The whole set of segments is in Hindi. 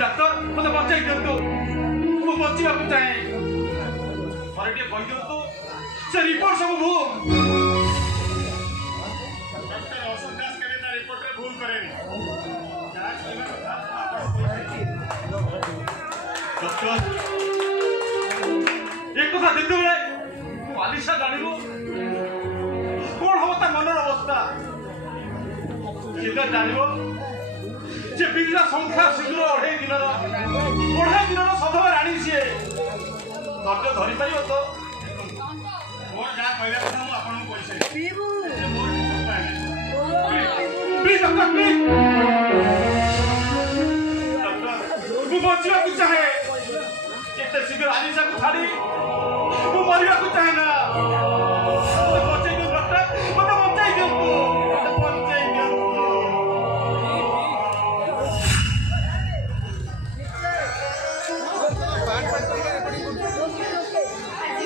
डाक्टर मत बचाई दिंतु मु बचिबा चाहे थरे टे कहि दिंतु से रिपोर्ट सब भूल डॉक्टर औषध दास करे ता रिपोर्ट रे भूल करे डॉक्टर एक कथा देखते बेले आलिशा जानिबो कोन होता मनर अवस्था केदा जानिबो जे बिगला संख्या शीघ्र 2.5 दिनर सधवा राणी सीए धैर्य धरी पारियो तो मोर जा कहला କଥା ମୁଁ ଆପଣଙ୍କୁ କହିଛି प्लीज डॉक्टर प्लीज डॉक्टर मु बचिबा को चाहे एते शीघ्र आलिशा को छाड़ी मु मरिबा को चाहे ना बचाई दो डॉक्टर मत बचाई दो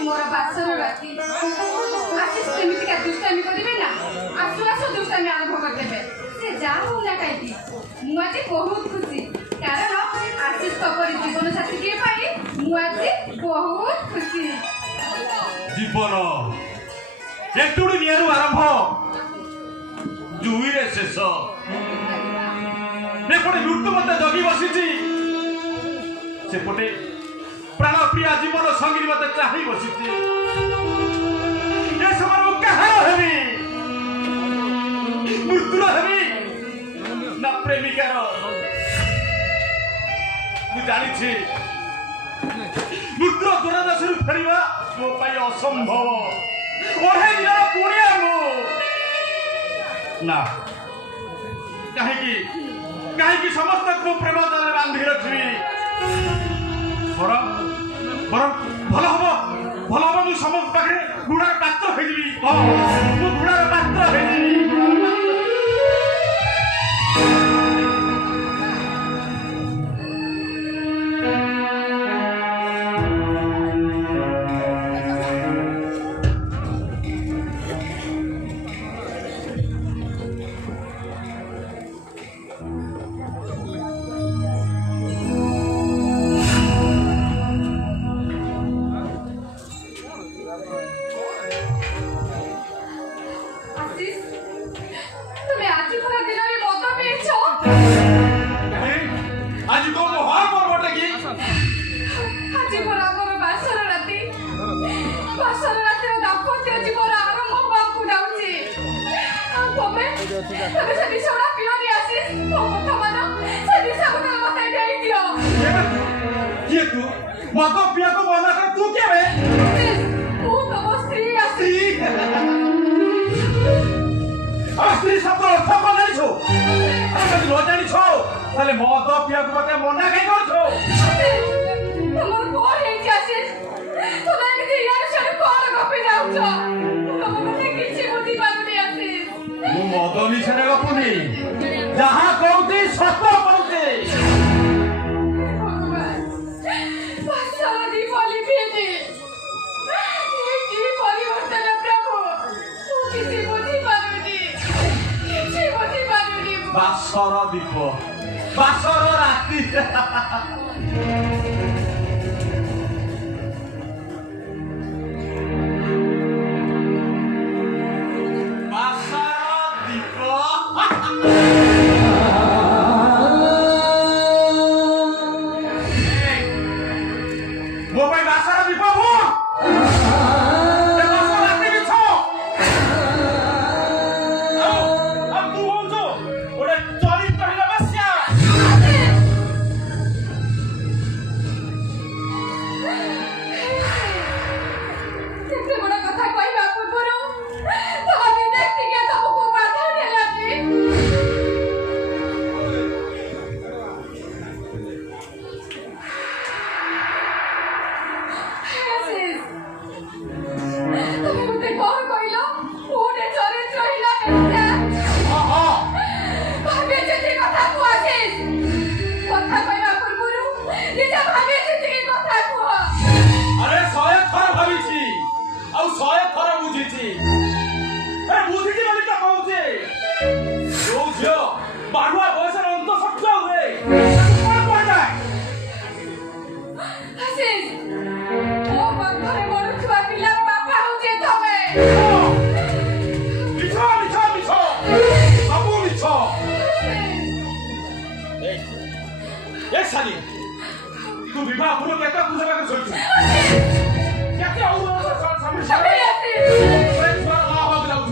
मोर बासर राती आशीष केमिति का दुष्टामी करिवे ना आसु आसु दुष्टामी आरंभ कर देबे से जा हो ना काईकी मु आज बहुत खुशी कारण आशीष तपरी जीवन साथी के पाई मु आज बहुत खुशी जीवन एकटुडी नियरु आरंभ जुई रे शेष नेपटे मृत्यु मते जगी बसिची सेपटे प्राण प्रिया जीवन संगी मते चाहि बसिची ए समर कहार हेबी मृत्यु हेबी ना प्रेमिकार मु जानी छी मृत्यु दुरादशरु फेरिबा मो पाई असंभव ओहे दिन पुणे मु ना कहीं समस्त को प्रेम द्वारा बांधी रखी भल हम मु समस्त पाखे गुड़ार पात्र हो गुड़ार पात्र हो बासर दीप बासर राति बानुआ बयस अंत शक्य हुए एक साली तू विवाह पूर्व केता पूजा के सोचू केते और सामने सामने फ्रेंड्स बार ला हो जाऊ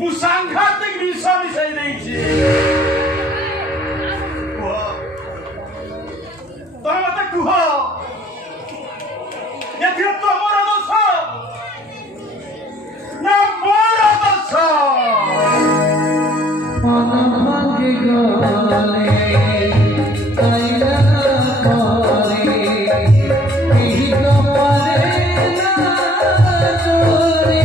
मुसांघातिक विषय विषय नहीं छे तो मत कुह एथि तो मोर दोष ना मोर दोष मन भागे गले आइला करे एही गमारे ना जोरी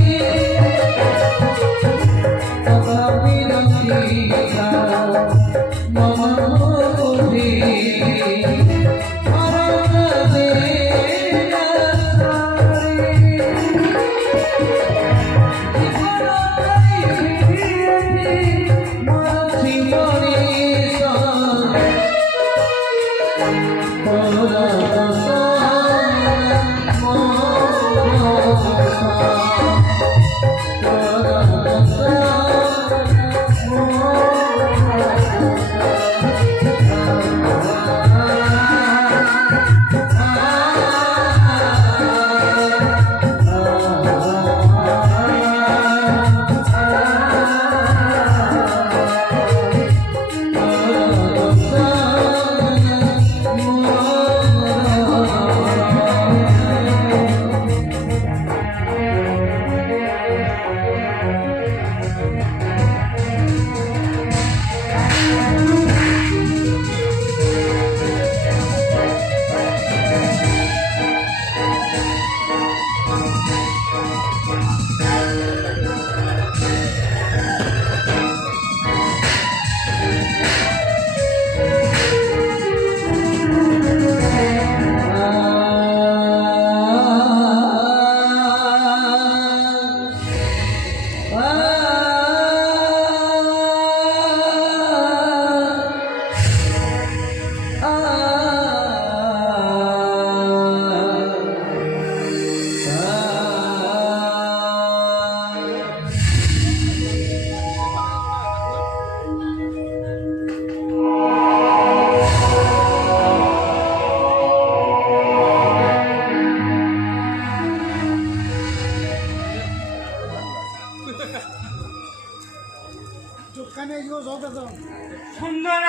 सुंदर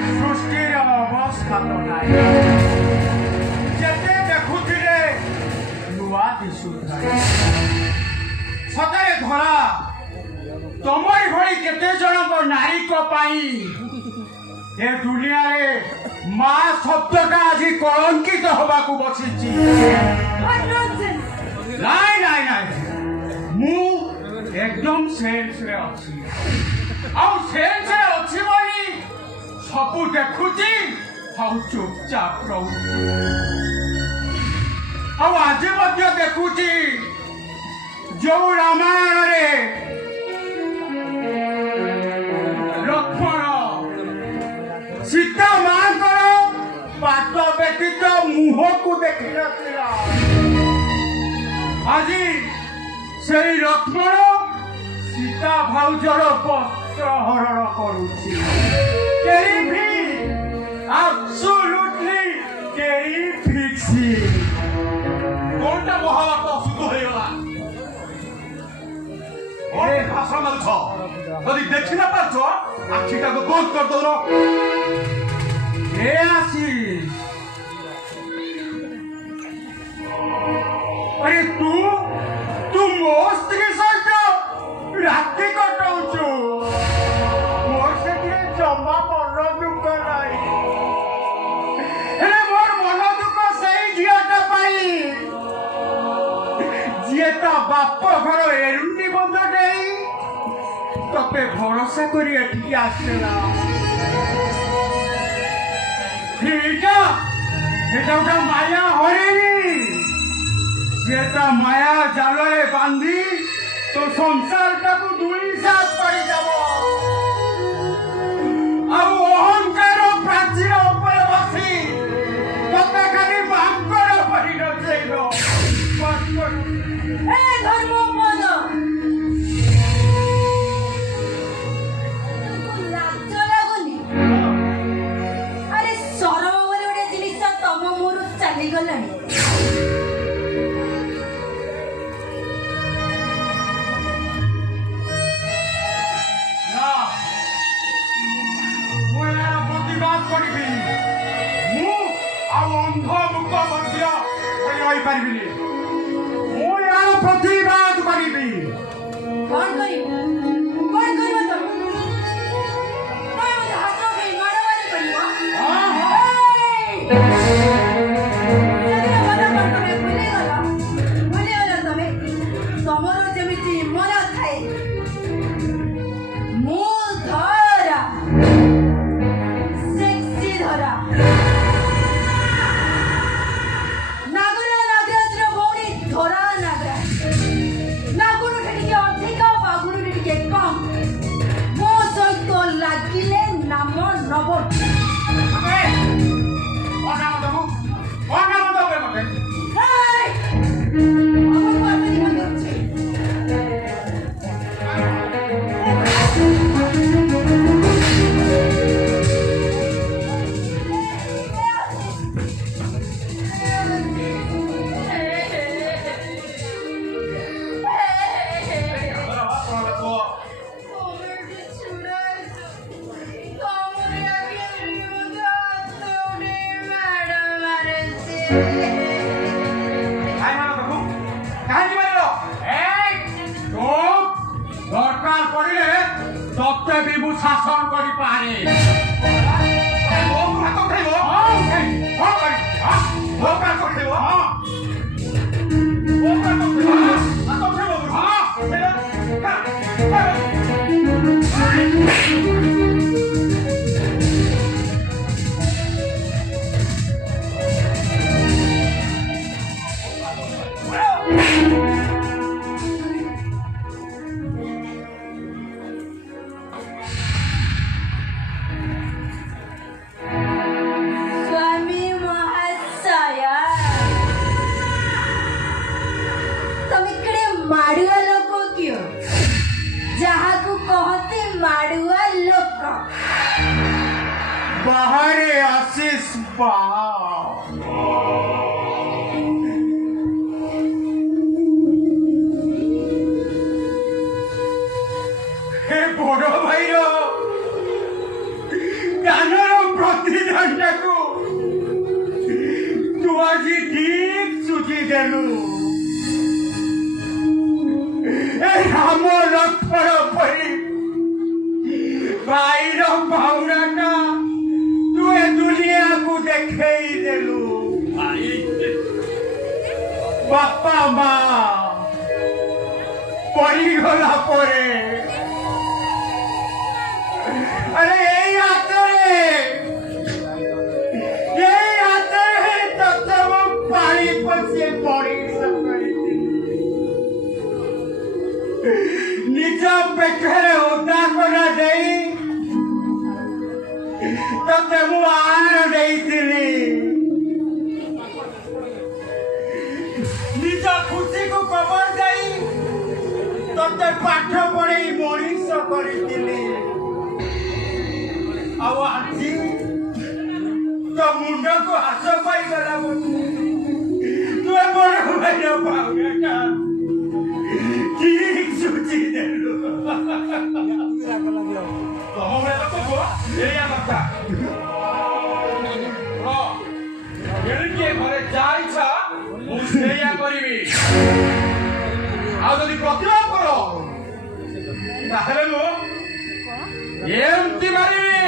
सृष्टिर अवस्था तो नाई जेते देखुथिले नुआ दिसुथाय सतरे धरा तमरी भई केते जनक नारी को पाई ए दुनिया रे मां शब्दटा आज कलंकित होबाकू बसिछि नाई नाई नाई मु एकदम सेंस रे अछि आउ सेंस रे अछि बोली सब देखुची आउ चुपचाप रहू आउ आज मध्य देखुची जो रामायण रे लक्ष्मण सीता मां करो पाद व्यतीत मुह को देखि नथिला আজি সেই লক্ষ্মণ সীতা ভাউজর বস্ত্র হরণ করুছি absolutely terrifixi কোনটা মহাভারত অশুদ্ধ হয়ে গলা অনেক ভাষা মারছ যদি দেখি না পারছ আখিটাকে বন্ধ কর দৌড় এ আছিস अरे तू मो स्त्री सहित राति कटाउछु मोर से जमा मन दुख नाई हेले मोर मन दुख सही झियाटा पाई जिए ता बाप घर एरुंडी बंद देई तते भरोसा करी एठी आसेला ठीक है এটা माया हरेनी जेता माया जालरे बांधी तो संसार टाकू दुई साथ पड़ी जाबो अब अहंकार प्राचीर ऊपर बसी तते खाली बांकर पड़ी न जेलो ए धर्मपद लाज लागुनी अरे सरम बोली गोटे जिनिस तम मोर चली गलानी प्रतिवाद करी कौन करिबो तुम मैं मते हाथ पे मारवारी करिबो तमर जेमिति मन थाए मु धरा सेक्सी धरा नागरा नागराजर भौणी धरा नागराज नागुरु टिके अधिक बागुरु टिके कम मो सहित लागिले नाम नब দরকার পড়লে তত্ত্বে বিভু শাসন করি পারে बाहरे आशीष हे बड़ भाईर ज्ञानर प्रतिदान को तू आज ठीक सुझी देलु राम लक्ष्मण परी भाईर भावनाटा तू ए दुनिया को देखेई देलु बापा माँ पड़गला अरे यही हाथ तब पानी पसे पड़ी निज पेटरे उदा करा देई तते मु आहार देइथिली निज खुशी को कबर देई तते पाठ पढ़े मनीष करिथिली आजी तो मुंड को हाथ पाई गला तू बड़ भाई पाऊंगा ठीक सूची दे लो तो हमरे तो को एरिया करता हां एलिके घरे जाइछा मु सेया करबी आ जदी प्रतिरोध करो ताहले मु एमती मारिबी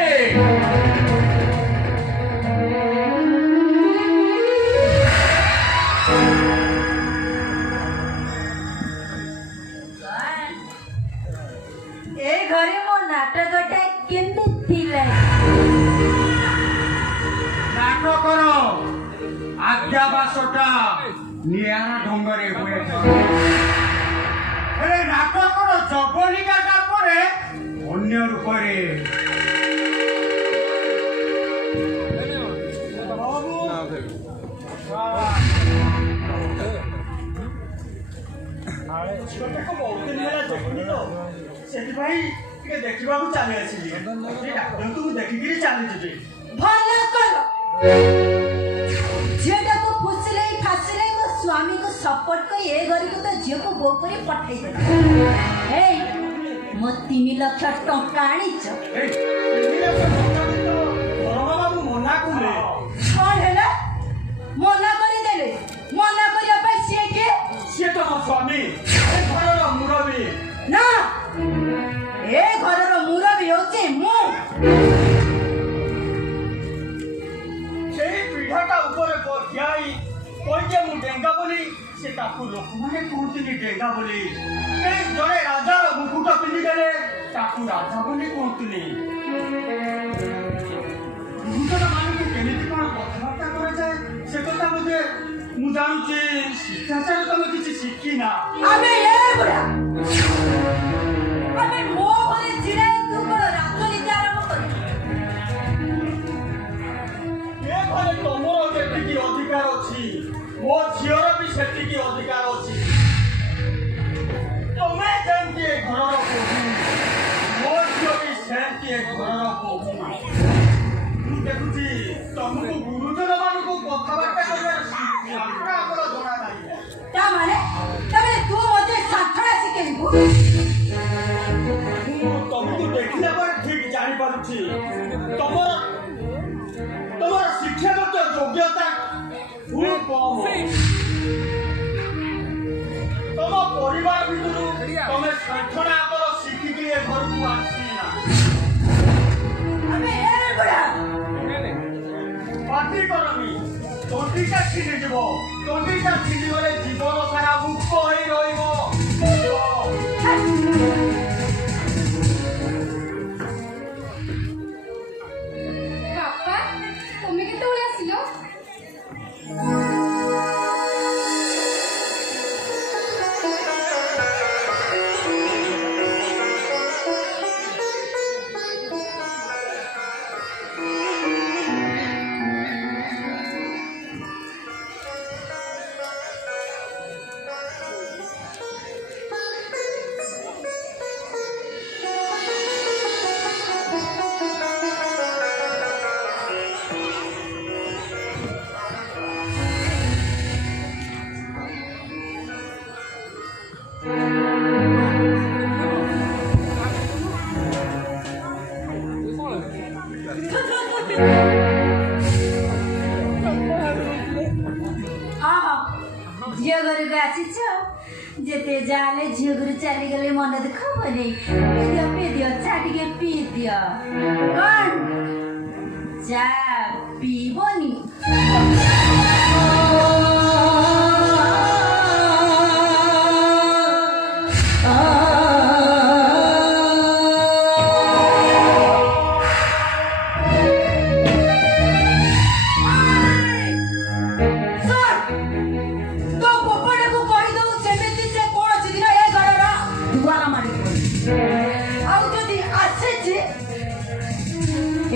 घरे मो नाटकटा केମିତି ଥିଲା नाटकर आज्ञाबासटा नियारा ढंगरे हुए अरे नाटकर जबनिकाटा परे अन्य रूपरे देखा चली आसिली तू देखिकी चली जी भल कल झीटा को फुसले फासले मो स्वामी को सपोर्ट को ए घरी को तो झील को बो पर पठाई दे ए मो 3 लाख टका आनी छ ए 3 लाख टका तो बरमा बाबू मना कुले कोन हैला मना करी देले मना करिया पे से तो मो स्वामी ए घरर मुरबी ना ए घरर मुरबी होचे मु पीढ़ाटा ऊपर बसियाई कहे मु डेंगा बोली से ताकू लोक माने कहतनी डेंगा बोली जड़े राजार मुकुट पिंधिदेले ताकू राजा बोली कहतनी मुकुट मानू केमिति कोन कथबार्ता करे जाए से कथा मुझे मु जानुचे शिष्टाचार तुम किछि शिखी ना अबे ए बुढ़ा अबे मो घरे जिरे तू को राजनीति आरंभ कर ए घरे तमरो जेतिकी अधिकार अछि मो झियर भी सेतिकी अधिकार अछि तमे जानती घरर बोहू मो झियो भी सेति घरर बोहू मु देखुची तुमको गुरुजन मानकु कथबार्ता करबे साखरा पर जणा नाही ता माने तू मते साखरा सिकेबू तुमको देखिला पर ठीक जानि पारुची तमर शिक्षागत योग्यता खूब कम तम परिवार भितरु तमे संठना पर शिखिकी ए घर को आसीना अबे ए बुढ़ा पार्टी करमी तोंटीटा छिनि जीवो तोंटीटा छिनि गले जीवन सारा मुक्त होई रहिबो बापा तुम्हें केतेବେଳେ ଆସିଲ झियो घर को आसीछ जेते जाले झियो घर चली गले मन दुख बने पी दियो चाटिके पी दियो कौन जा पीबोनी आ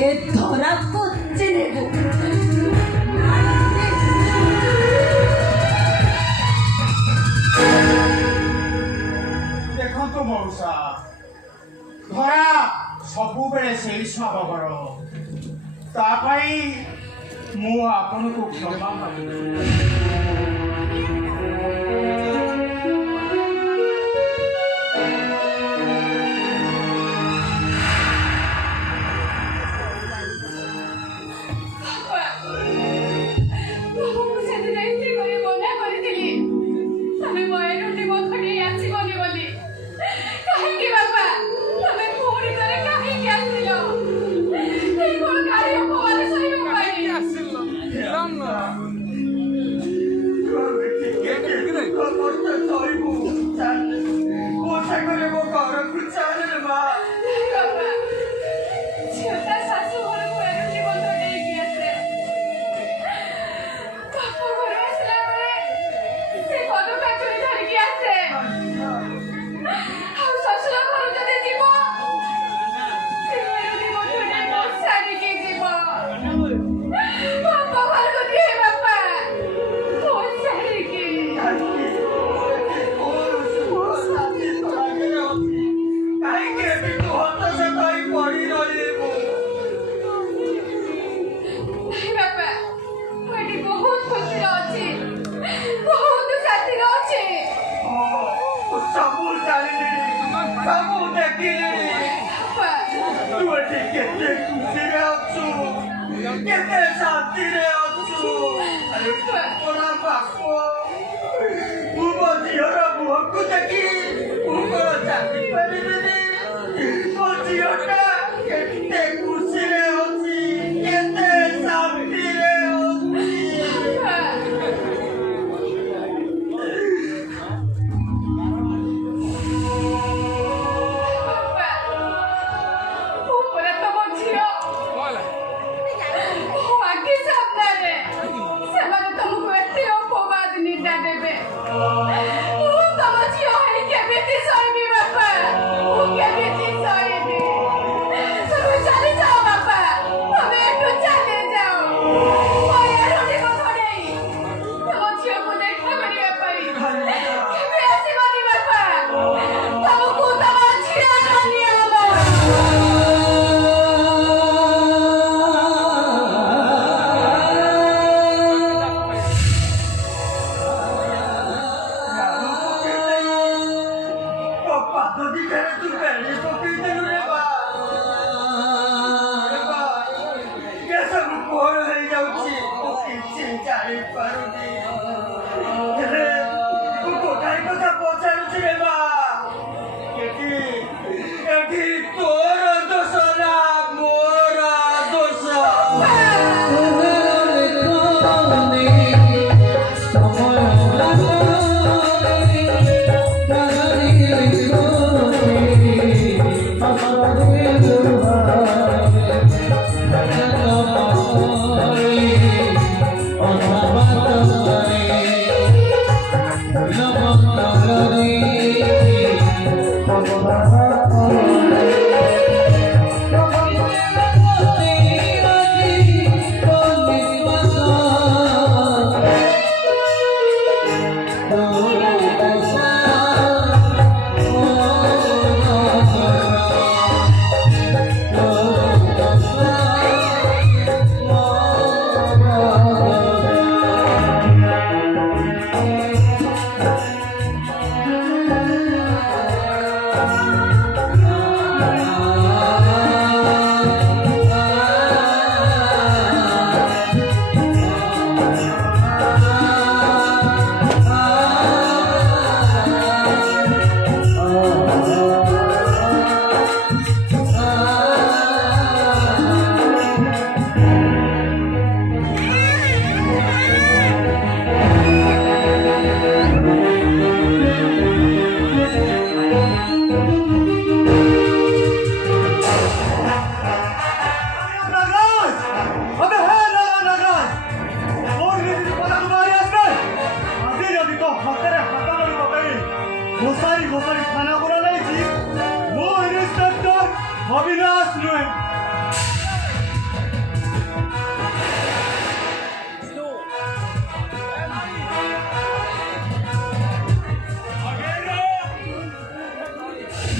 आगे धरा को चिनेबो देखो मौसा धरा सबु बेले से स्वभावर तापाई मु आपन को क्षमा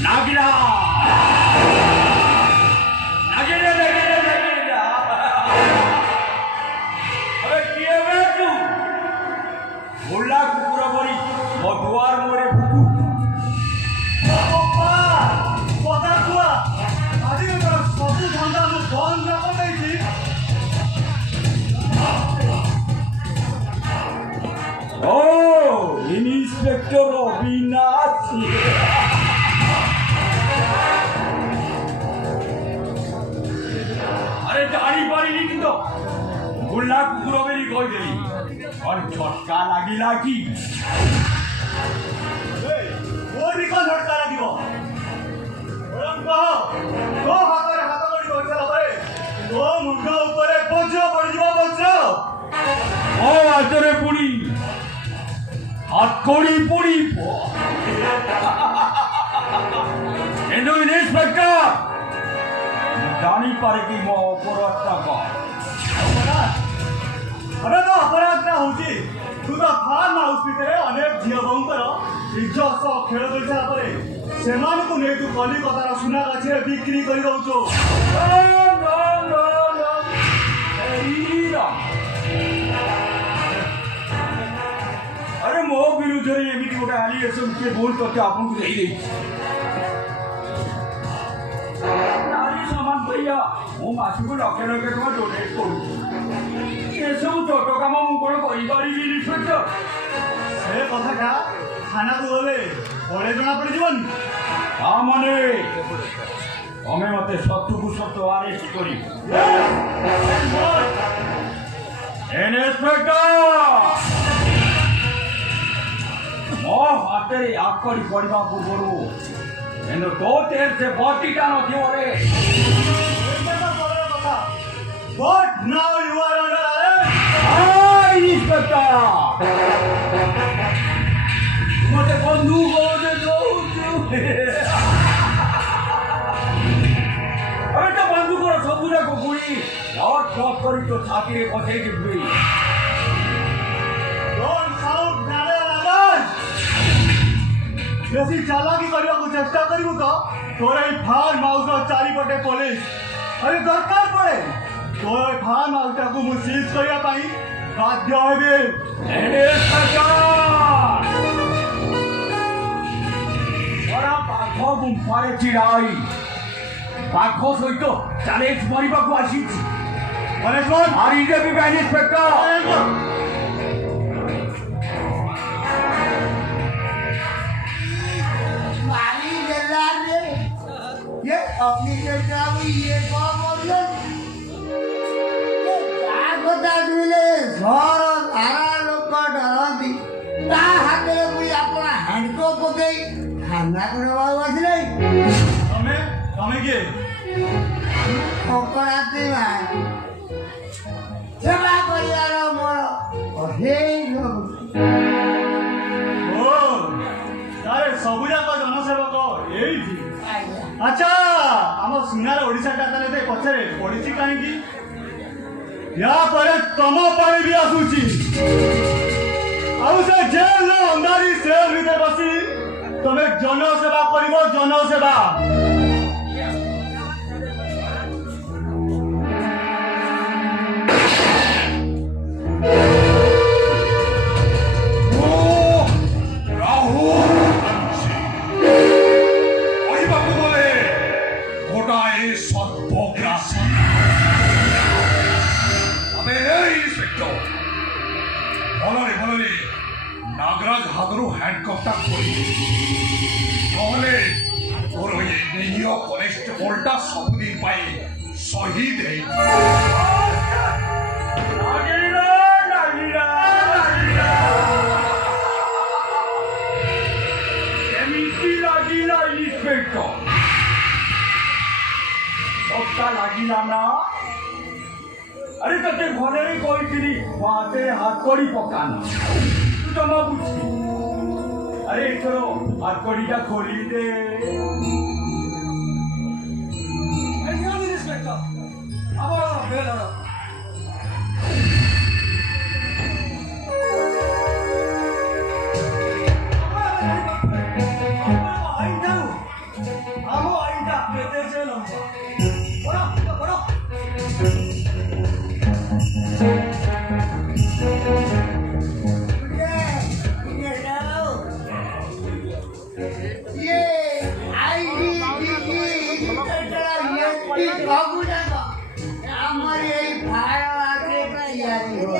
नागिला नागिला नागिला नागिला अबे किए बे तू मुल्ला कुकुरा बड़ी मधुआर मोरे भुकु बाबा पता हुआ आदि में सब धंधा में बंद न कर दी ओ इंस्पेक्टर अविनाश अरे दाढ़ी बाड़ी लिख दो मुल्ला कुकुरा मेरी कोई देली और झटका लागिला की वो निकल झटका लागिबो ओरम कहो तो हातरे हाथ गडी बचला पारे तो मुंड ऊपर बोझ पड़ जीवो बोझ ओ आतरे पुड़ी हाथ कोड़ी पुड़ी एंडो इंस्पेक्टर जानी पारे की मो अपराध का अरे तो अपराध ना होची तू तो फार्म हाउस भितर अनेक झियो बहुंकर इज्जत सह खेल खेलुछा पारे सेमान को नै तू कलिकतार सुना गाछे बिक्री करि दउछो अरे मो विरुद्ध रे एमिति गोटे एलिगेशन के बोल करके आपन को देई देई नारी सामान भैया मो मासु को लक्ष लक्ष टका डोनेट करू ये सब छोटो काम मु कोन करि पारिबि इंस्पेक्टर से कथा का खाना को गले बड़े जना पड़ जीवन आ माने हमें मते सत्तु को सत्तु अरेस्ट करी इंस्पेक्टर मो हातरे आकड़ी पड़वा पूर्वरु एनो तो तेर से बटीटा नथि रे But now you are under arrest. Inspector मते बंदूक दे दो अरे तो बंदूक रो सबुजा को गुड़ी लॉट ड्रॉप करी तो छाती रे पथे गिबी Don't shout नारे बेसी चालाकी करिया को चेष्टा करिबो तो तोरे फार्म हाउस रो चारिपटे पुलिस अरे दरकार पड़े तोरे फार्म हाउस को मु सीज करिया पाई बाध्य हेबे बड़ा पाखो गुंफारे चिराई पाखो सहित चैलेंज मरिबा को आसीछि मैनेजमेंट मारी दे भी इंस्पेक्टर ये अपनी चर्चा में ये कौन मतलब बता दिले सर सारा लोक डरती ता हाथ में कोई अपना हैंडको पकई खाना को बाबू आसले हमें के अपराधी भाई सेवा करियार मोर हे ओ तारे सबुजा को जनसेवक एई थी अच्छा आम सुनार ओडिशा टाटा ले पछरे पड़ीची कहीं या पर तम पाई भी आसुची आउ से जेल नो अंधारी सेल भीतर बसी तमे जनसेवा करिवो जनसेवा नागराज हाथरू हैंडकफ्टा खोली नहले तोर ये नियो कनेस्टेबलटा सबुदिन पाई शहीद है लागिला ना अरे तते घरे कोई हाथे हाथ कड़ी पकाना तू तो ना बुझी अरे चलो हाथ कड़ीटा खोली दे ଆମ ଆଇନଟା କେତେ ଯେ ଲମ୍ବା ବଡ଼ ये आईडी बाबू जानो हमारे यही भाड़ा आके तैयारी हो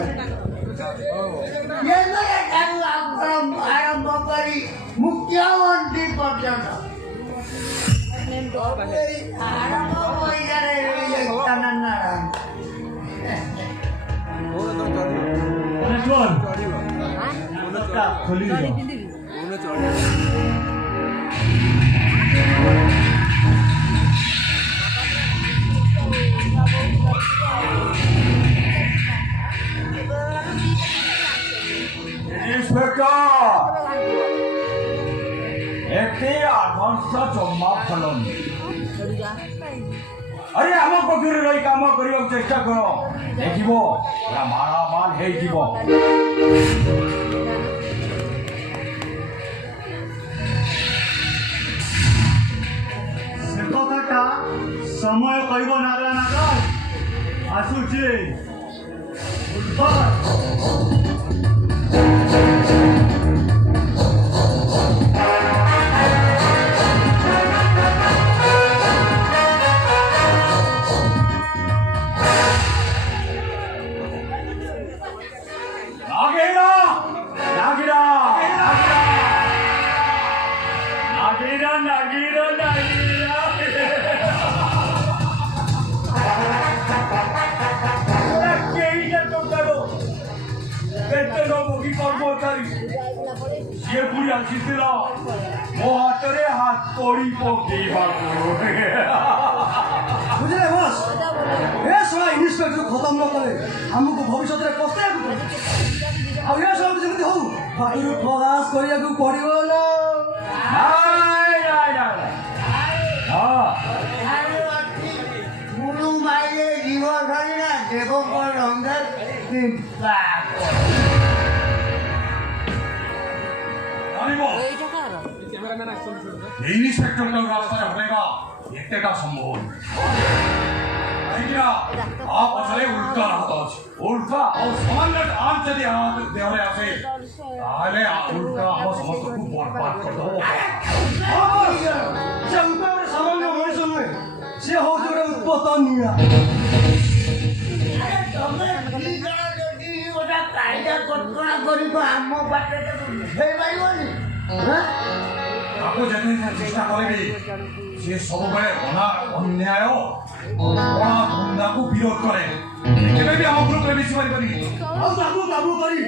ये मेरे डालू आरंभ करी मुख्यमंत्री पर्यटन आरंभ कोई करे ये तनन्नाराम खोली एथे आडभान्स जमा फलन अरे आम पाखे रही काम करने चेष्टा कर देख मारा माल हो कथा समय कह नागा नागा आसुचे मो हाथ हाथ तोड़ी बुझे बस ये सारा इन्स्पेक्टर खत्म न करे हमको भविष्य में पस्ताया अब ये सब जमी हो बाहर प्रयास करिया को पड़ियो ना मुनु माइले जीवन धरी ना देखो पर अंदर इन्स्पेक्टर रास्ता हटेगा इतने का संभव आप असले उल्टा रहता उल्टा और सामान्य आम चली हाथ देवले आसे ताले उल्टा हम समस्त को बर्बाद कर दो चंपा में सामान्य मनुष्य में से हो जो उत्पत्ति निया अरे तमे की करा जदी ओटा कायदा कटकणा करिबो हम बाटे हे पाइबोनी आपको जतने चेष्टा करेगी ये सब बड़े होना अन्याय बड़ा धंधा को विरोध करे केबे भी हम ग्रुप रे बेसी मारी करी ଆଉ ତାକୁ କାବୁ କରି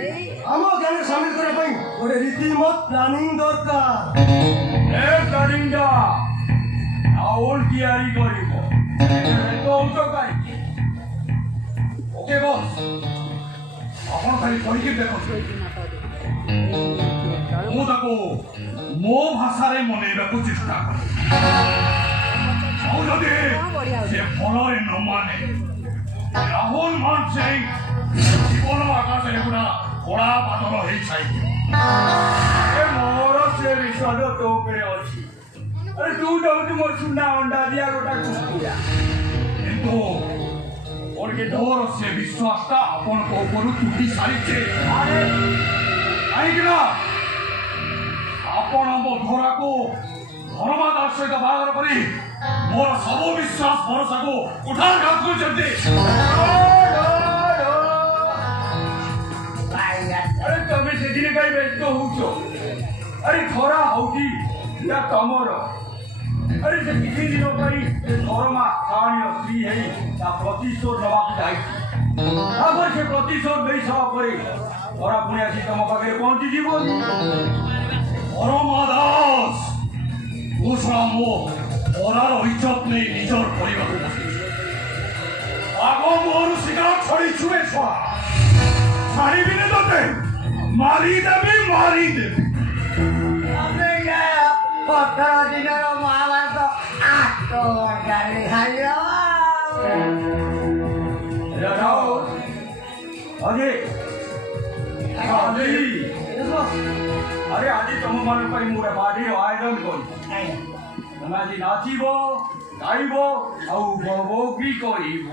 ଆମ ଗାଁରେ ସାମିଲ କରିବା ପାଇଁ ଗୋଟେ ରୀତିମତ ପ୍ଲାନିଂ ଦରକାର ए करिंगा और तैयारी करिबो तो काई ओके बॉस अपन खाली पढ़ी के देखो मु ताको मो भाषा रे मनेबा को चेष्टा कर और जदि से फलरे न माने राहुल मान सिंह जीवन आकाश रे गुना कोड़ा पातल हेई छाई ए मोर से विषद तो पे अछि अरे तू तो मो सुना अंडा दिया गोटा कुकुरा किंतु और के डर से विश्वास का अपन को ऊपर टूटी सारी छे अरे आई ना आपण हम धोरा को धर्मादार सहित बाहर करी मोर सब विश्वास भरोसा को उठार घात को चलते अरे तमे से दिन काई व्यस्त होउछो अरे थोड़ा होगी या तमर अरे से किसी दिन परी धर्मा खाणी स्त्री है या प्रतिशोध नवा जाई आगर से प्रतिशोध देई सब करे थोड़ा पुणे आसी तम पाखे पहुंची जीवो परमादास दूसरा मो ओरार इज्जत नहीं निजर परिवार आगो मोर शिकार छड़ी छुए छुआ छाड़ी भी नहीं दोते मारी देवी अबे ये 18 दिनर महाभारत 8 गाली हाइलो अरे अरे आज तुम मन पर मोर बाड़ी आयोजन कर ତମେ ଆଜି ନାଚିବ ଗାଇବ ଆଉ ବବକି କରିବ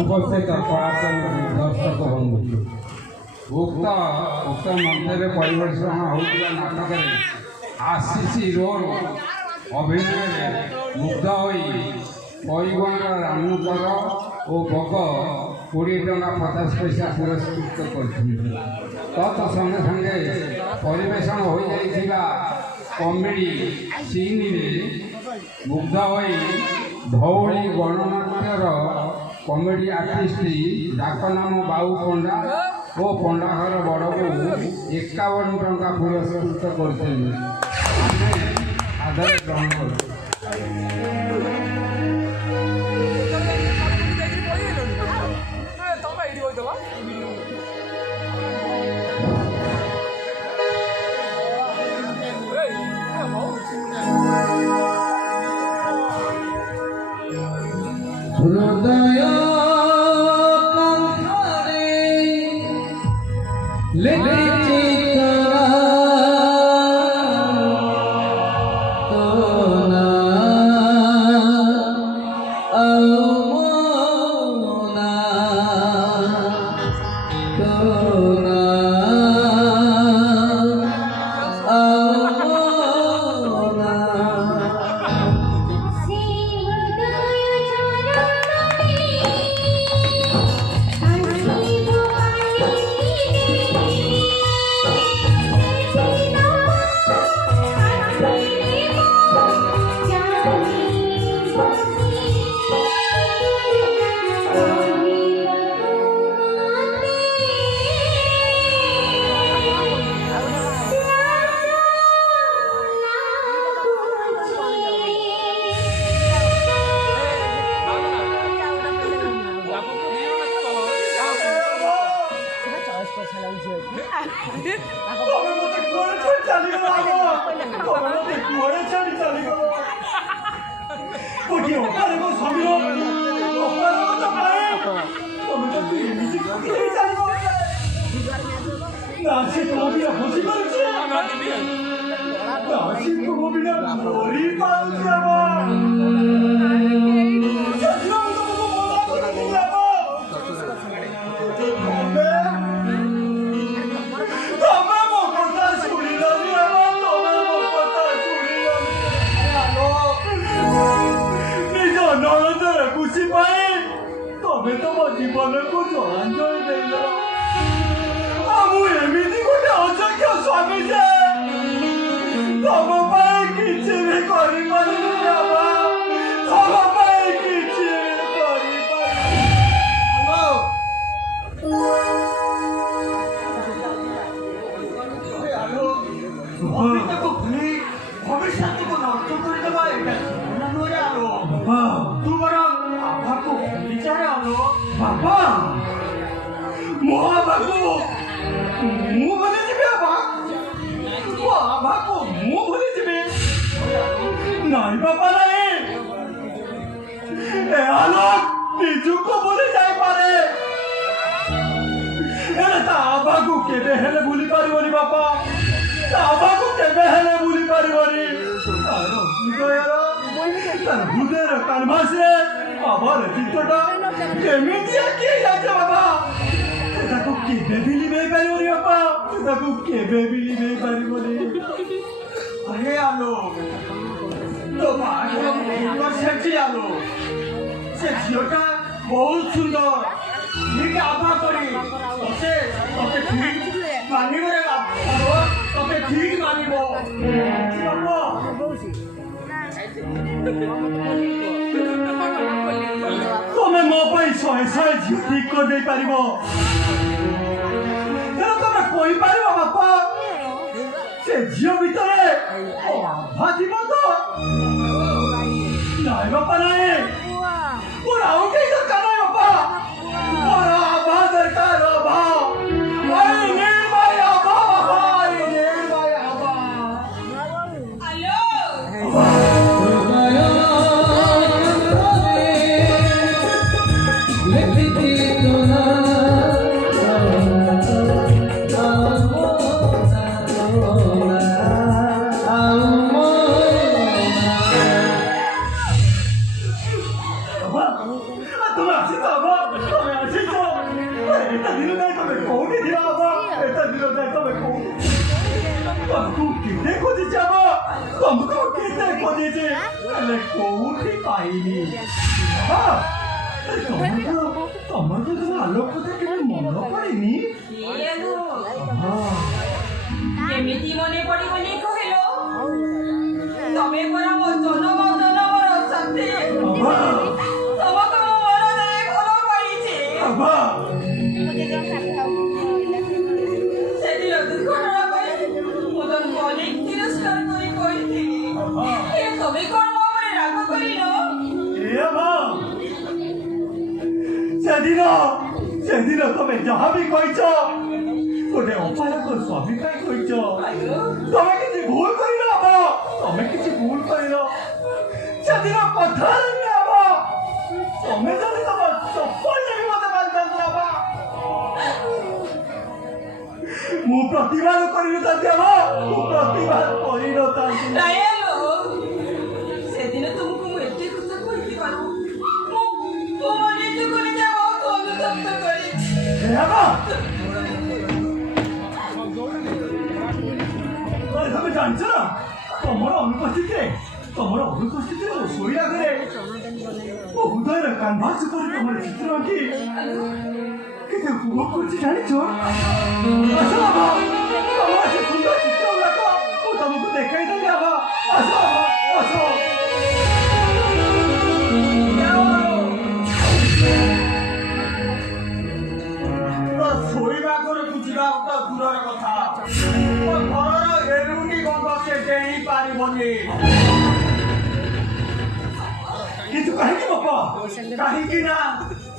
উপস্থিত পরাক্রমী দর্শক বন্ধু ଉକ୍ତ ମଞ୍ଚରେ ପରିବେଷଣ ହେଉଥିବା ନାଟକରେ ଆସିଛି ରୋଲ୍ ଅଭିନୟରେ ମୁଗ୍ଧ ହୋଇ ପରିବହନ ରାମଙ୍କର ଓ ବଗ 20 ଟଙ୍କା 50 ପଇସା ପୁରସ୍କୃତ କରିଛନ୍ତି। ତତ୍ ସଙ୍ଗେ ସଙ୍ଗେ ପରିବେଷଣ ହୋଇଯାଇଥିବା କମେଡ଼ି ସିନ୍ରେ ମୁଗ୍ଧ ହୋଇ ଧଉଳି ଗଣନାଟ୍ୟର କମେଡ଼ି ଆର୍ଟିଷ୍ଟ ଡାକନାମ ବାବୁ ପଣ୍ଡା ଓ ପଣ୍ଡାଘର ବଡ଼କୁ 51 ଟଙ୍କା ପୁରସ୍କୃତ କରିଛନ୍ତି। ଆମେ ଆଦର ଗ୍ରହଣ କରୁ। হৃদয় কণ্ঠরে লেখেছি তোরা মোনা তোরা ତମେ ମୋ ପାଇଁ 100 ଝିଅ ଠିକ କରିଦେଇ ପାରିବ। ତମେ କହିପାରିବ ବାପା ସେ ଝିଅ ଭିତରେ ଅଭା ଥିବ ତ? ନାଇଁ ବାପା ନାଇଁ, ମୋର ଆଉ କେହି ଦରକାର ନାହିଁ ବାପା, ମୋର ଅଭା ଦରକାର। ଅଭା Oh ତମକୁ କେତେ ଖୋଜିଛି ହେଲେ କୋଉଠି ପାଇନି। ତମର ତ ତମ ଆଲୋକ କଥା କେବେ ମନ ପଡେନି। କେମିତି ମନେ ପଡିବନି କହିଲ? ତମେ ପରା ମୋ ଜନମ ଜନମର ସାଥୀ। ତମକୁ ମୋ ମନ ଦେଇ ଭଲ ପାଇଛି। ସେଦିନ ଦୁର୍ଘଟଣା ପାଇଁ ମୁଁ ତମକୁ ଅନେକ ତିରସ୍କାର କରି କହିଥିଲି। ତମେ କଣ ମୋ ଉପରେ ରାଗ କରିନ? ସେଦିନ ତମେ ଯାହା ବି କହିଛ ଗୋଟେ ଅପାୟକ ସ୍ୱାମୀ ପାଇଁ କହିଛ। ତମେ କିଛି ଭୁଲ କରିନ ବାବା, ତମେ କିଛି ଭୁଲ କରିନ। ସେଦିନ କଥା ହେଲାନି ବାବା, ତମେ ଯଦି ତମ ଚପଲ ନେଇ ମତେ ବାନ୍ଧିଥାନ୍ତ ବାବା, ମୁଁ ପ୍ରତିବାଦ କରିନଥାନ୍ତି ବାବା, ମୁଁ ପ୍ରତିବାଦ କରିନଥାନ୍ତି। ସେଦିନ ତୁମକୁ ମୁଁ ଏତେ କଥା କହିଥିବାରୁ ମୁଁ ମୋ ନିଜକୁ ନିଜେ ବହୁତ ଅନୁତପ୍ତ କରିଛି। ତମେ ଜାଣିଛ ନା ତମର ଅନୁପସ୍ଥିତିରେ ମୋ ଶୋଇଲା ଘରେ ମୋ ହୃଦୟର କାନ୍ଭାସ ଉପରେ ତମର ଚିତ୍ର ଆଙ୍କି କେତେ ଉପଭୋଗ କରୁଛି ଜାଣିଛ? ଆସ ବାବା, ତମର ସେ ସୁନ୍ଦର ଚିତ୍ର ଗୁଡାକ ମୁଁ ତମକୁ ଦେଖାଇଦେବି ବାବା। ଆସ ବାବା, ଆସ। ଶୋଇବା ଘରକୁ ଯିବା ତ ଦୂରର କଥା, ଘରର ଏରୁଟି ଗନ୍ଧ ସେ ଡେଇଁ ପାରିବନି। କିନ୍ତୁ କାହିଁକି ବାପା? କାହିଁକି ନା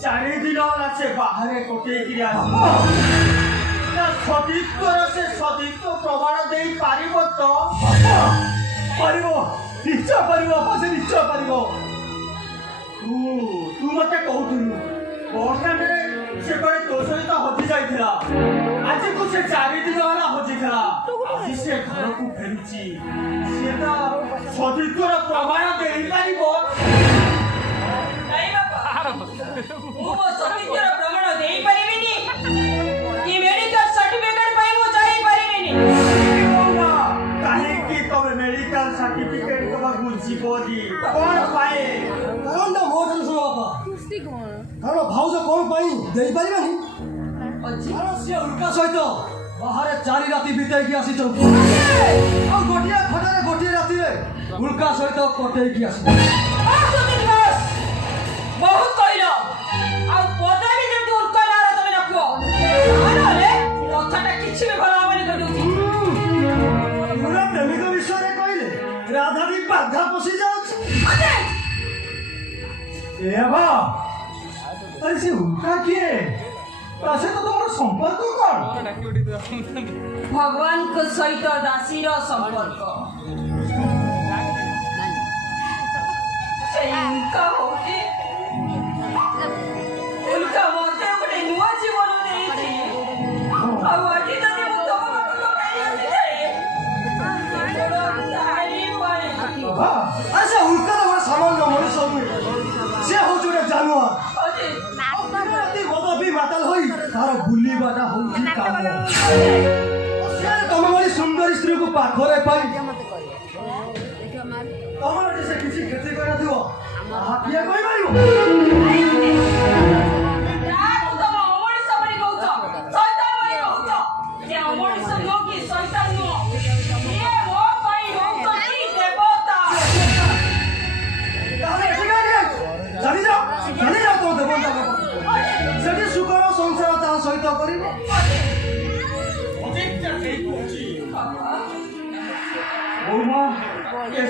4 ଦିନ ହେଲା ସେ ବାହାରେ କଟେଇକିରି ଆସିବ। ସତୀତ୍ୱର ସେ ସତୀତ୍ୱ ପ୍ରମାଣ ଦେଇ ପାରିବ ତ? ପାରିବ, ନିଶ୍ଚୟ ପାରିବ ବାପା, ସେ ନିଶ୍ଚୟ ପାରିବ। ତୁ ମତେ କହୁଥିଲୁ ବର୍ଷାରେ ସେ କୁଆଡ଼େ ତୋ ସହିତ ହଜି ଯାଇଥିଲା। ଆଜିକୁ ସେ 4 ଦିନ ହେଲା ହଜିଥିଲା। ଆଜି ସେ ଘରକୁ ଫେରୁଛି। ସେ ତ ସତୀତ୍ୱର ପ୍ରମାଣ ଦେଇପାରିବ। ମୁଁ ମୋ ସତୀତ୍ୱର ପ୍ରମାଣ ଦେଇପାରିବିନି। ଏ ମେଡିକାଲ ସାର୍ଟିଫିକେଟ ପାଇଁ ମୁଁ ଯାଇପାରିବିନି। କାହିଁକି ତମେ ମେଡିକାଲ ସାର୍ଟିଫିକେଟ ଦେବାକୁ ଯିବନି? କଣ ପାଇଁ? କାରଣଟା ମୋ ଠାରୁ ଶୁଣ ବାପା। କାରଣ ଭାଉଜ କଣ ପାଇଁ ଦେଇପାରିବେନି? କାରଣ ସିଏ ଉଲ୍କା ସହିତ ବାହାରେ 4 ରାତି ବିତେଇକି ଆସିଛନ୍ତି, ଆଉ ଗୋଟିଏ ଖଟରେ ଗୋଟିଏ ରାତିରେ ଉଲ୍କା ସହିତ କଟେଇକି ଆସିଛନ୍ତି। ବହୁତ କହିଲ, ଆଉ ପଦା ବି ଯେମିତି ଉଲ୍କା ନାଁରେ ତମେ ରଖିବ, ନହେଲେ କଥାଟା କିଛି ବି ଭଲ ହବନି କହିଦଉଛି। ପୁରା ପ୍ରେମିକ ବିଷୟରେ କହିଲେ ରାଧା ବି ବାଧା ପଶି ଯାଉଛି। ଆରେ ସେ ଉଲ୍କା କିଏ? ତା ସହିତ ତମର ସମ୍ପର୍କ କଣ? ଭଗବାନଙ୍କ ସହିତ ଦାସୀର ସମ୍ପର୍କ। ସେଇ ଉଲ୍କା ହଉଛି ଉଲ୍କା ମତେ ଗୋଟେ ନୂଆ ଜୀବନ ଦେଇଛି। ଆଉ ଆଜି ଯଦି ମୁଁ ତମ ପାଖକୁ ଫେରି ଆସିଯାଏ, ସେ ଉଲ୍କା ଗୋଟେ ସାମାନ୍ୟ ମଣିଷ ନୁହେଁ, ସେ ହଉଛି ଗୋଟେ ଜାନୁଆର। ମଦ ବି ମାତାଲ ହୋଇ ତାର ବୁଲିବାଟା ହଉଛି କାମ। ତମ ଭଳି ସୁନ୍ଦରୀ ସ୍ତ୍ରୀକୁ ପାଖରେ ପାଇ ତମର ସେ କିଛି କ୍ଷତି କରିନଥିବ, ତାହା କିଏ କହିପାରିବ? ସେଠି ସୁଖର ସଂସାର ତା ସହିତ କରିବ।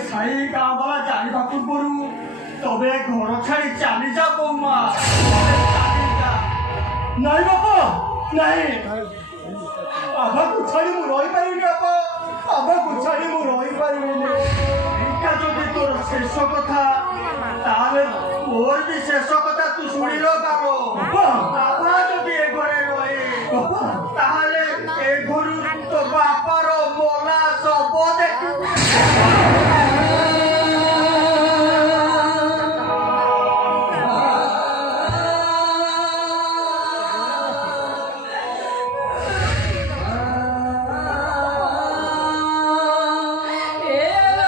ସାଇ ଗାଁ ବାଲା ଜାଣିବା ପୂର୍ବରୁ ତମେ ଘର ଛାଡି ଚାଲିଯା ବୋଉମା। ନାଇଁ ବାପା, ନାଇଁ, ବାବାକୁ ଛାଡି ମୁଁ ରହିପାରିବିନି ବାପା, ବାବାକୁ ଛାଡି ମୁଁ ରହିପାରିବିନି। ଏଇଟା ଯଦି ତୋର ଶେଷ କଥା, ତାହେଲେ ମୋର ବି ଶେଷ କଥା ତୁ ଶୁଣିଲ କାମ। ବାବା ଯଦି ଏ ଘରେ ରହେ, ତାହେଲେ ଏ ଘରୁ ତୋ ବାପାର ମଲା ଶବ ଦେଖିବୁ। Yeah.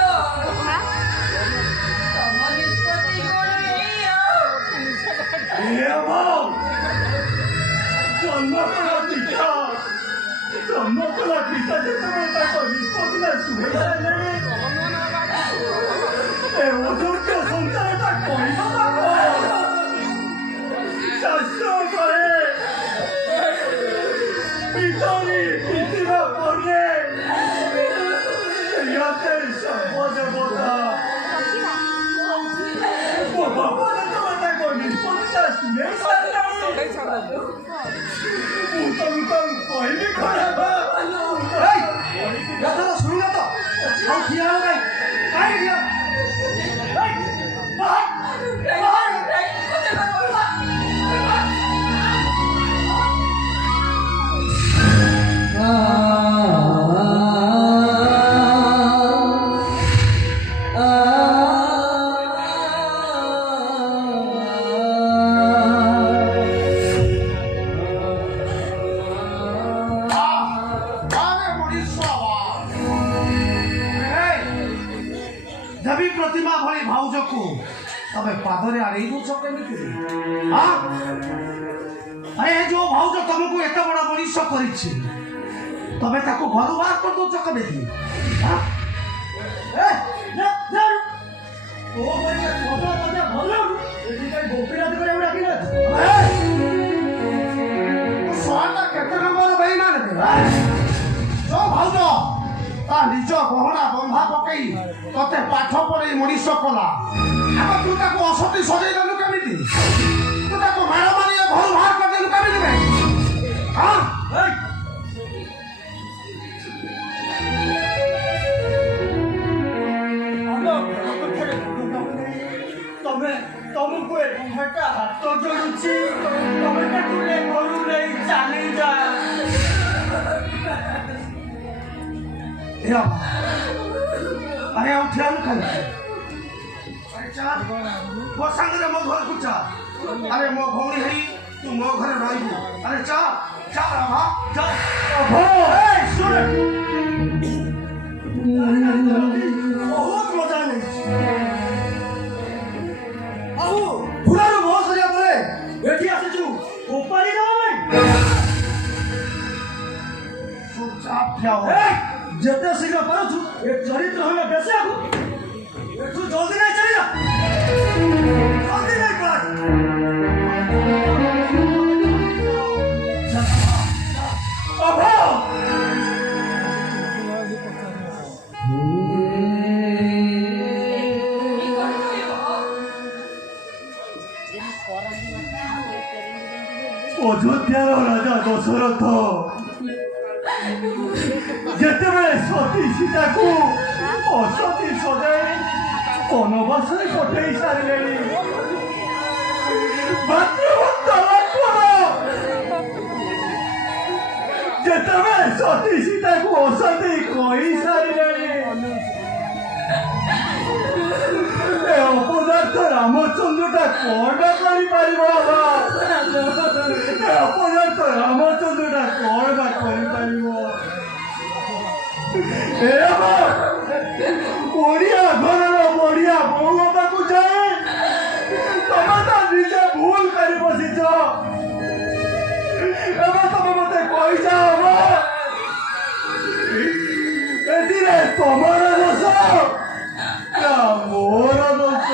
जाते सब देवता वो बाबा ने तो बता कोई निष्पत्ति नहीं सकता तुम कोई भी खड़ा है कथा सुनिए तो हम किया हो गई काय किया प्रतिमा भली भाउज को तबे पादरे आड़े दूछ केमिति हां अरे जो भाउज तुमको एत बड़ा मनीष करिछि तबे ताको घर बाहर कर दूछ केमिति हां ए ना ओ बड़े फोटो मते भलो एठी काई गोपीनाथ करे डाकी ना ओ सोना केते नंबर बेईमान जो भाउज ता निज गहना बंधा पकई तते पाठ पढ़े मनीष कला अब तू ताको असती सजै देलु केमिति तू ताको मारा मारी घर बाहर कर देलु केमिति बे हां तमे तुमको घटा हाथ जोड़ुची तमे ताकुले घरु ले चली जा या अरे उठिया न खाली अरे चा वो संग रे मो घर को चा अरे मो भौणी हई तू मो घर रहबू अरे चा चा रामा चा ओहो ए सुन बहुत मजा नहीं आओ पूरा रो बहुत सजा बोले बेटी आसे छु ऊपर ही ना भाई चुपचाप जाओ जेते शीघ्र पारो छु ए चरित्र होले बेसे आगु तू जल्दी नहीं चली जा जल्दी नहीं पड़ अबो अयोध्यार राजा दशरथ जेतेबेले सती सीता को असती सजाई वनवास पठेई सारे जेतेबेले सती सीता को असती कही सारे अपदार्थ रामचंद्रटा कौन कर अपदार्थ रामचंद्रटा कौन बढ़िया घर बढ़िया बोल पाक जाए तुम तो निजे भूल कर बसीच तुम मत कही जाओ ए तुमर दोष मोर दोष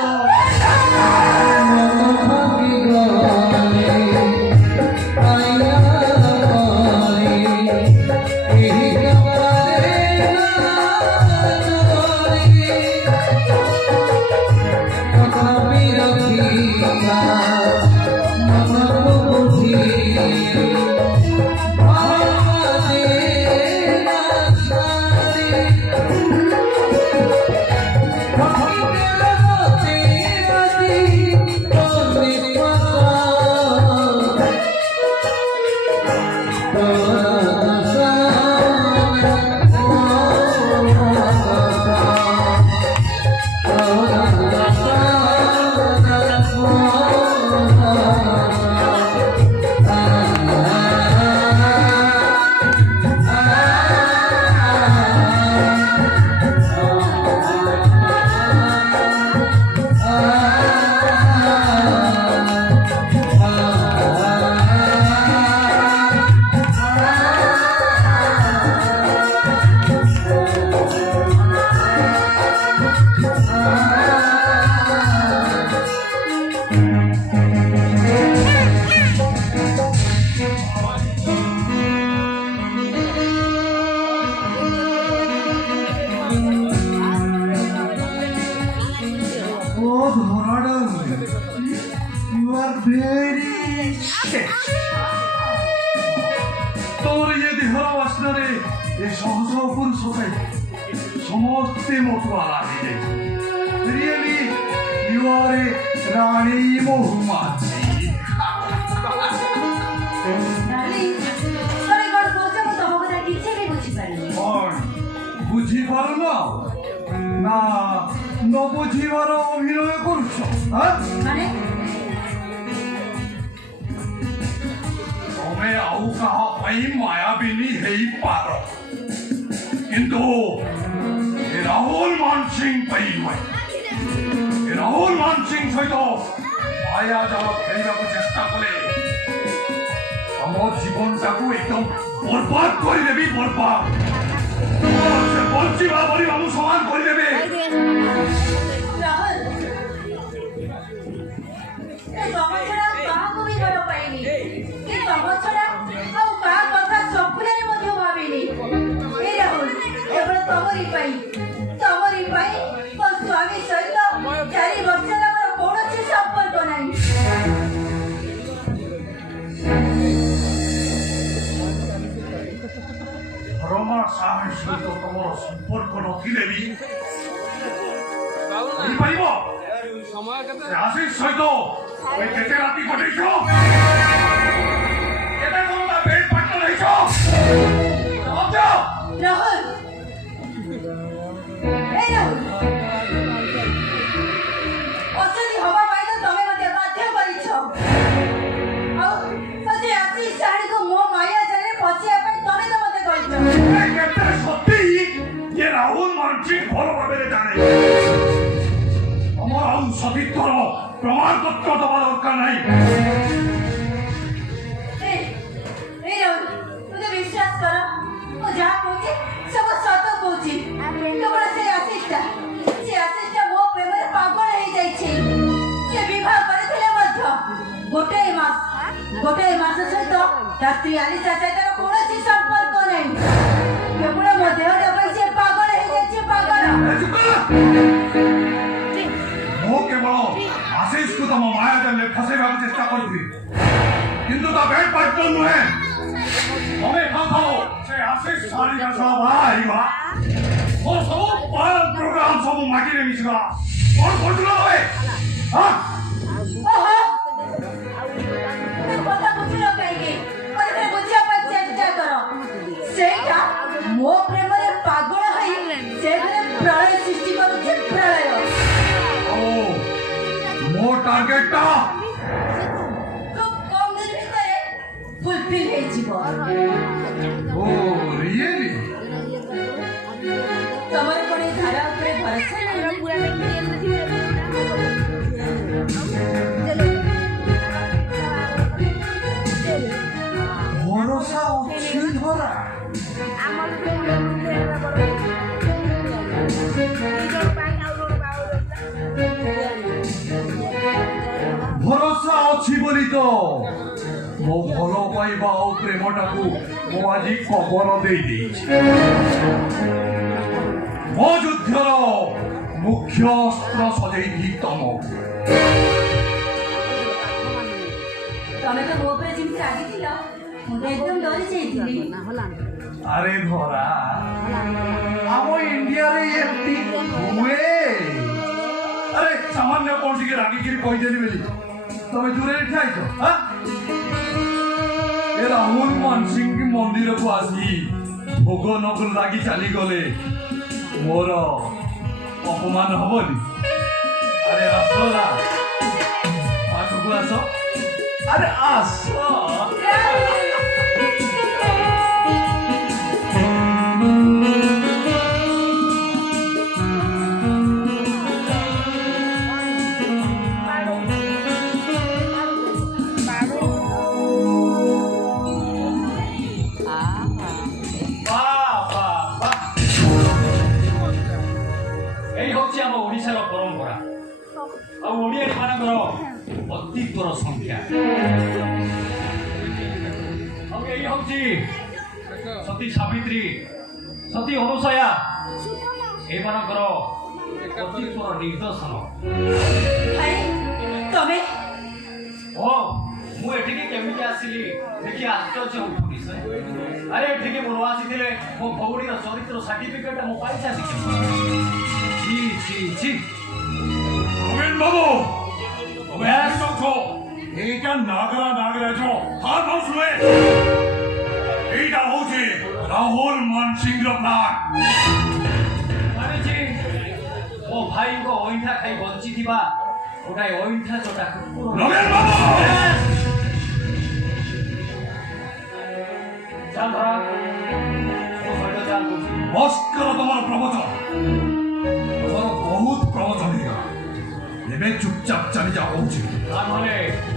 के तोर ये देहर वासना रे ए सहज पुरुष है समस्ते मतवाला है रियली यू आर ए रानी मोहम्मदी डार्लिंग तोरे गड कोचे म तम कथा किछे भी बुझी पारिनी और बुझी पारो ना न बुझीबार अभिनय करछ माने तमे आउ कहा पई मायाबिनी हेई पारो किंतु ए राहुल मान सिंह पई हुए ए राहुल मान सिंह सहित माया जाल खेलिबा चेष्टा कले हम जीवनटाକୁ एकदम बर्बाद कर देबी बर्बाद से बंचिबा बरी हम समान कर देबे राहुल ए तम छड़ा काहाको भी भल पाइनी कि तम छड़ा आउ का कथा सपने मध्य भाबिनी ए राहुल एबे तमरी पाई मो स्वामी सहित 4 वर्ष हमर कोनोसी संपर्क नाही Roma sabe si to tomoro সম্পর্ক নথিলে বি পারিব সময় কেতে আশিস সহিত ওই কেতে রাতি কটেছ কেতে কোনটা বেড পাট্টা রইছ রাহুল এই রাহুল অসলি হবা পাই তো তুমি মতে বাধ্য করিছ আও সজে আসি শাড়ি কো মো মায়া জানে পছিয়া পাই তুমি তো মতে কইছ কেতে সত্যি যে রাহুল মানসিক ভালোভাবে জানে আমার আউ সতীর্থর প্রমাণপত্র দেওয়া দরকার নাই এই রাহুল তুমি বিশ্বাস কর ও যা কইছে সব সত কইছে কেবল সে আসিসটা মো প্রেমরে পাগল হই যাইছে সে বিবাহ করেছিলে মধ্য গোটে মাস সহিত রাত্রি আলিসা সহিত কোনসি সম্পর্ক নাই কেবল মো দেহরে পাই সে পাগল হই যাইছে পাগল ମୁଁ କେବଳ ଆଶିଷକୁ ତମ ମାୟା ଜାଲରେ ଫସେଇବାକୁ ଚେଷ୍ଟା କରିଥିଲି କିନ୍ତୁ ତା ବେଡ୍ ପାର୍ଟନର ନୁହେଁ ତମେ ଖାଉ ସେ ଆଶିଷ ଶାଳିକା ସହ ବାହା ହେଇଗଲା ମୋର ସବୁ ପ୍ଲାନ ପ୍ରୋଗ୍ରାମ ସବୁ ମାଟିରେ ମିଶିଗଲା କଣ କରୁଥିଲ ତମେ তুমি কথা বুঝিল কাইকে মানে বুঝিয়া পাই চেষ্টা কর সেইটা মো প্রেমরে পাগল হই সেখানে প্রলয় সৃষ্টি করছে প্রলয় ମୋ ଟାର୍ଗେଟଟା খুব কম দিন ভিতরে ফুলফিল হয়ে যাব ଓ ରିଏଲି তোমার কোন এই ধারা উপরে ভরসা নাই ଭରସା ଅଛି ଧରା ଭରସା ଅଛି ବୋଲି ତ ମୋ ଭଲ ପାଇବା ଆଉ ପ୍ରେମଟାକୁ ମୁଁ ଆଜି କବର ଦେଇଦେଇଛି ମୋ ଯୁଦ୍ଧର ମୁଖ୍ୟ ଅସ୍ତ୍ର ସଜେଇଛି ତମକୁ ତମେ ତ ମୋ ଉପରେ ଯେମିତି ରାଗିଥିଲ ମୁଁ ତ ଏକଦମ ଡରି ଯାଇଥିଲି ଆରେ ଧରା ଆମ ଇଣ୍ଡିଆରେ ଏମିତି ହୁଏ ଆରେ ସାମାନ୍ୟ କଣ ଟିକେ ରାଗିକିରି କହିଦେଲି ବୋଲି ତମେ ଦୂରରେ ଠିଆଇଛ ଏ ରାହୁଲ ମାନସିଂ ମନ୍ଦିରକୁ ଆସି ଭୋଗ ନଗର ଲାଗି ଚାଲିଗଲେ ମୋର ଅପମାନ ହବନି ଆରେ ଆସ ନା ପାଖକୁ ଆସ ଆରେ ଆସ ଅତୀତର ସଂଖ୍ୟା ଆଉ ଏଇ ହଉଛି ସତୀ ସାବିତ୍ରୀ ସତୀ ଅନୁସୟା ଏମାନଙ୍କର ଅତୀତର ନିଦର୍ଶନ ତମେ ଓ ମୁଁ ଏଠିକି କେମିତି ଆସିଲି ଦେଖି ଆଶ୍ଚର୍ଯ୍ୟ ହଉଥିଲି ଆରେ ଏଠିକି ମୋର ଆସିଥିଲେ ମୋ ଭଉଣୀର ଚରିତ୍ର ସାର୍ଟିଫିକେଟ ମୁଁ ପାଇଥାନ୍ତି ଛି ଛି ଛି নবীন বাবু তবে এইটা নাগরা নাগরাজ হার মাউসুয়ে এইটা হচ্ছে রাহুল মানসিংহ প্লান ଜାଣିଛି ମୋ ଭାଇଙ୍କ ଅଇଁଠା ଖାଇ ବଞ୍ଚିଥିବା ଗୋଟାଏ ଅଇଁଠା ଚଟା କୁକୁର নবীন বাবু ଚାଲ ଧରା ମୋ ସହିତ ଚାଲ କହୁଛି অস্কর তোমার প্রবচন তোমার বহুত প্রবচন ହେଇଗଲା ଏବେ ଚୁପଚାପ ଚାଲି ଯାଅ କହୁଛି ତା ନହେଲେ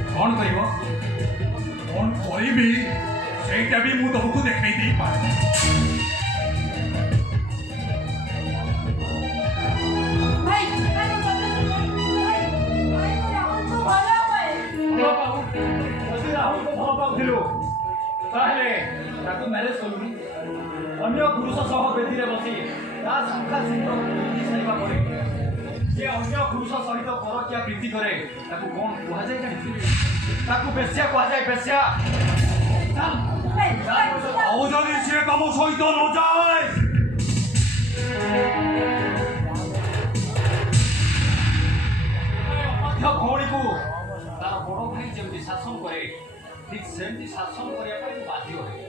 କ'ଣ କରିବ କ'ଣ କରିବି ସେଇଟା ବି ମୁଁ ତମକୁ ଦେଖେଇ ଦେଇପାରେ ଭାଇ ଭଲ ହୁଏ ଯଦି ରାହୁଲକୁ ଭଲ ପାଉଥିଲୁ ତାହେଲେ ତାକୁ ମ୍ୟାରେଜ କଲୁନି ଅନ୍ୟ ପୁରୁଷ ସହ ବେଦିରେ ବସି ତା ସଂଖ୍ୟା ସହିତ ସାରିବା ପରେ ସେ ଅନ୍ୟ ପୁରୁଷ ସହିତ ପରକୀୟା ପ୍ରୀତି କରେ ତାକୁ କ'ଣ କୁହାଯାଏ ଜାଣିଛୁ ତାକୁ ବେଶ୍ୟା କୁହାଯାଏ ବେଶ୍ୟା ଆଉ ଯଦି ସିଏ ତମ ସହିତ ନ ଯାଏ ଅପାଧ୍ୟ ଭଉଣୀକୁ ତାର ବଡ଼ ଭାଇ ଯେମିତି ଶାସନ କରେ ଠିକ୍ ସେମିତି ଶାସନ କରିବା ପାଇଁ ବାଧ୍ୟ ହୁଏ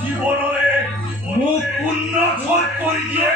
জীবনে মুখ উন্নত করে দিয়ে